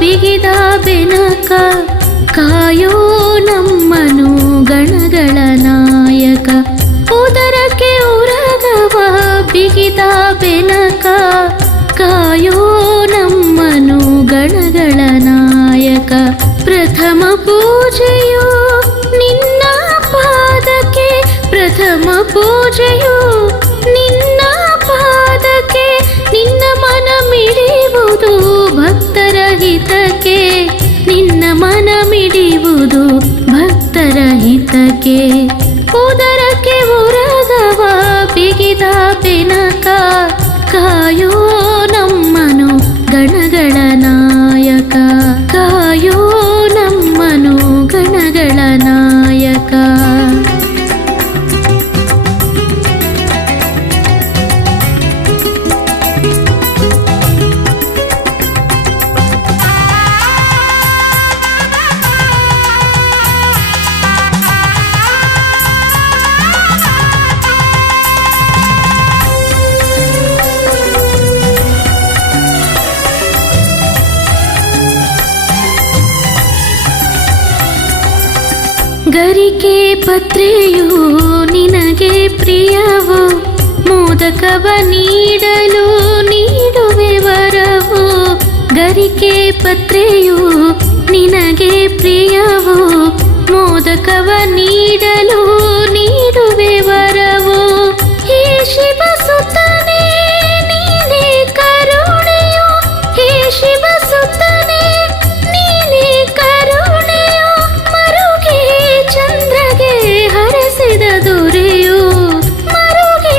ಬಿಗಿದ ಬೆನಕ ಕಾಯೋ ನಮ್ಮನು ಗಣಗಳ ನಾಯಕ. ಉದರಕ್ಕೆ ಉರಗವ ಬಿಗಿದ ಬೆನಕ ಕಾಯೋ ನಮ್ಮನು ಗಣಗಳ ನಾಯಕ. ಪ್ರಥಮ ಪೂಜೆಯು ನಿನ್ನ ಪಾದಕ್ಕೆ, ಪ್ರಥಮ ಪೂಜೆಯು ನಿನ್ನ ಪಾದಕ್ಕೆ. ನಿನ್ನ ಮನ ಮಿಡಿಯುವುದು ಭಕ್ತರ ಹಿತಕ್ಕೆ, ನಿನ್ನ ಮನ ಮಿಡಿಯುವುದು ಭಕ್ತರ ಹಿತಕ್ಕೆ. ಉದರಕ್ಕೆ ಉರಗವ ಬಿಗಿದ ಬೆನಕ ಕಾಯೋ ನಮ್ಮನು ಗಣಗಳ ನಾಯಕ, ಕಾಯೋ ನಮ್ಮನು ಗಣಗಳ ನಾಯಕ. ಗರಿಕೆ ಪತ್ರೆಯು ನಿನಗೆ ಪ್ರಿಯವು, ಮೋದಕವ ನೀಡಲು ನೀಡುವೆ ವರವು. ಗರಿಕೆ ಪತ್ರೆಯು ನಿನಗೆ ಪ್ರಿಯವು, ಮೋದಕವ ನೀಡಲು ನೀಡುವೆ ವರವು. ಹೇ ಶಿವ ಸುತನೇ ನೀನೇ ಕರುಣೆಯು, ಹೇ ಶಿವ ಸುತನೇ ನೀನೇ ಕರುಣೆಯು. ಮರುಗೆ ಚಂದ್ರಗೆ ಹರಸಿದ ದೊರೆಯು, ಮರುಗೆ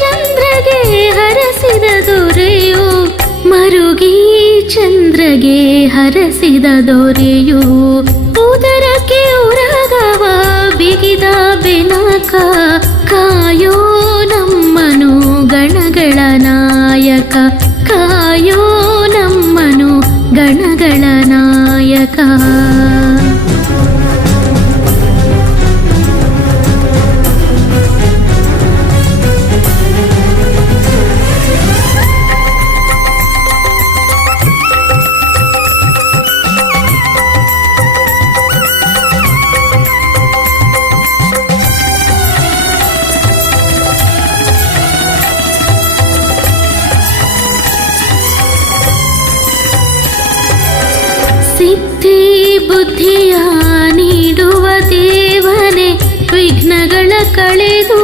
ಚಂದ್ರಗೆ ಹರಸಿದ ದೊರೆಯು. ಮರುಗಿ ಚಂದ್ರಗೆ ಹರಸಿದ ದೊರೆಯು. ಉದರಕ್ಕೆ ಉರಗವ ಬಿಗಿದ ಬೆನಕ ಕಾಯೋ ನಮ್ಮನು ಗಣಗಳ ನಾಯಕ, ಕಾಯೋ ನಮ್ಮನು ಗಣಗಳ ನಾಯಕ. ಸಿದ್ಧಿ ಬುದ್ಧಿಯ ನೀಡುವ ದೇವನೇ, ವಿಘ್ನಗಳ ಕಳೆದು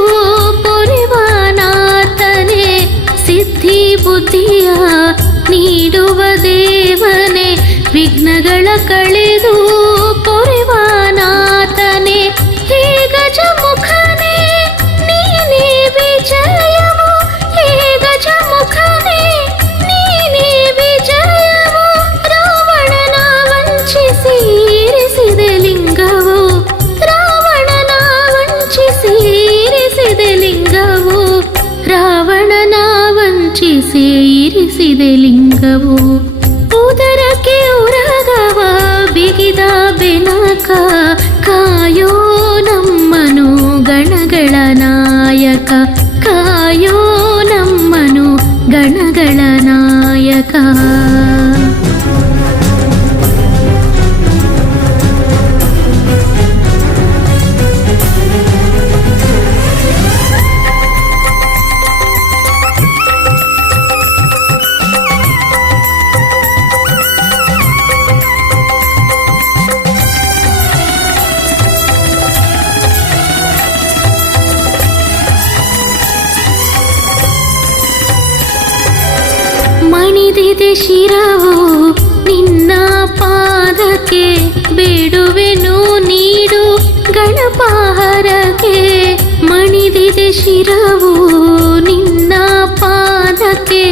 ಪೊರೆವ ನಾಥನೇ. ಸಿದ್ಧಿ ಬುದ್ಧಿಯ ನೀಡುವ ದೇವನೇ, ವಿಘ್ನಗಳ ಕಳೆದು ಪೊರೆವ ನಾಥನೇ. ಹೇ ಗಜಮುಖನೇ ನೀನೇ ವಿಜಯವು, ಹೇ ಗಜಮುಖನೇ ನೀನೇ ವಿಜಯವು. ರಾವಣನ ವಂಚಿಸಿ ಇರಿಸಿದ ಲಿಂಗವು, ರಾವಣನ ವಂಚಿಸಿ ಇರಿಸಿದ ಲಿಂಗವು. ರಾವಣನ ವಂಚಿಸಿ ಇರಿಸಿದ ಲಿಂಗವು. ಉದರಕ್ಕೆ ಉರಗವ ಬಿಗಿದ ಬೆನಕ ಕಾಯೋ ನಮ್ಮನು ಗಣಗಳ ನಾಯಕ, ಕಾಯೋ ನಮ್ಮನು ಗಣಗಳ ನಾಯಕ. ಮಣಿದಿದೆ ಶಿರವು ನಿನ್ನ ಪಾದಕ್ಕೆ, ಬೇಡುವೆನು ನೀಡು ಗಣಪಾಹರಕ್ಕೆ. ಮಣಿದಿದೆ ಶಿರವು ನಿನ್ನ ಪಾದಕ್ಕೆ,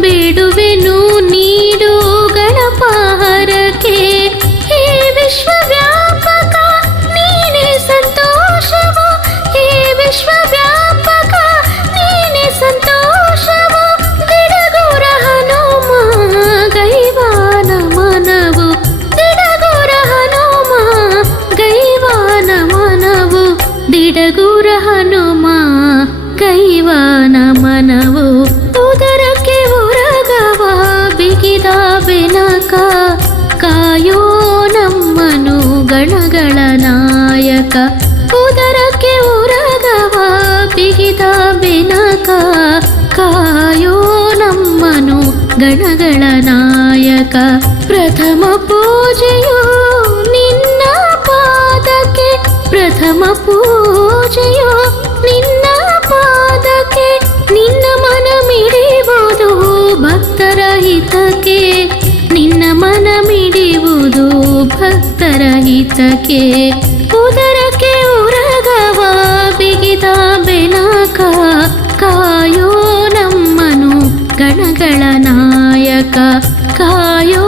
ಬೇಡುವೆನು ನೀಡು ಗಣಪಾಹರಕ್ಕೆ. ಹೇ ವಿಶ್ವವ್ಯಾಪಕ ನೀನೇ ಸಂತೋಷವು, ಹೇ ವಿಶ್ವವ್ಯಾಪಕ ನೀನೇ ಸಂತೋಷವು. ದಿಡಗುರ ಹನುಮ ಗೈವಾನ ಮನವು, ದಿಡಗುರ ಹನುಮ ಗೈವಾನ ಮನವು, ದಿಡಗುರ ಹನುಮ ಗೈವಾನ ಮನವು. ಉದರಕ್ಕೆ ಉರಗವ ಬಿಗಿದ ಬೆನಕ, ಕಾಯೋ ನಮ್ಮನು ಗಣಗಳ ನಾಯಕ. ಉದರಕ್ಕೆ ಉರಗವ ಬಿಗಿದ ಬೆನಕ, ಕಾಯೋ ನಮ್ಮನು ಗಣಗಳ ನಾಯಕ. ಪ್ರಥಮ ಪೂಜೆಯು ನಿನ್ನ ಪಾದಕ್ಕೆ, ಪ್ರಥಮ ಪೂಜೆಯು ನಿನ್ನ ಪಾದಕ್ಕೆ. ನಿನ್ನ ಮನ ಮಿಡಿಯುವುದು ಭಕ್ತರ ಹಿತಕ್ಕೆ, ನಿನ್ನ ಮನ ಮಿಡಿಯುವುದು ಭಕ್ತರ ಹಿತಕ್ಕೆ. ಉದರಕ್ಕೆ ಉರಗವ ಬಿಗಿದ ಬೆನಕ, ಕಾಯೋ ನಮ್ಮನು ಗಣಗಳ ನಾಯಕ. ಕಾಯೋ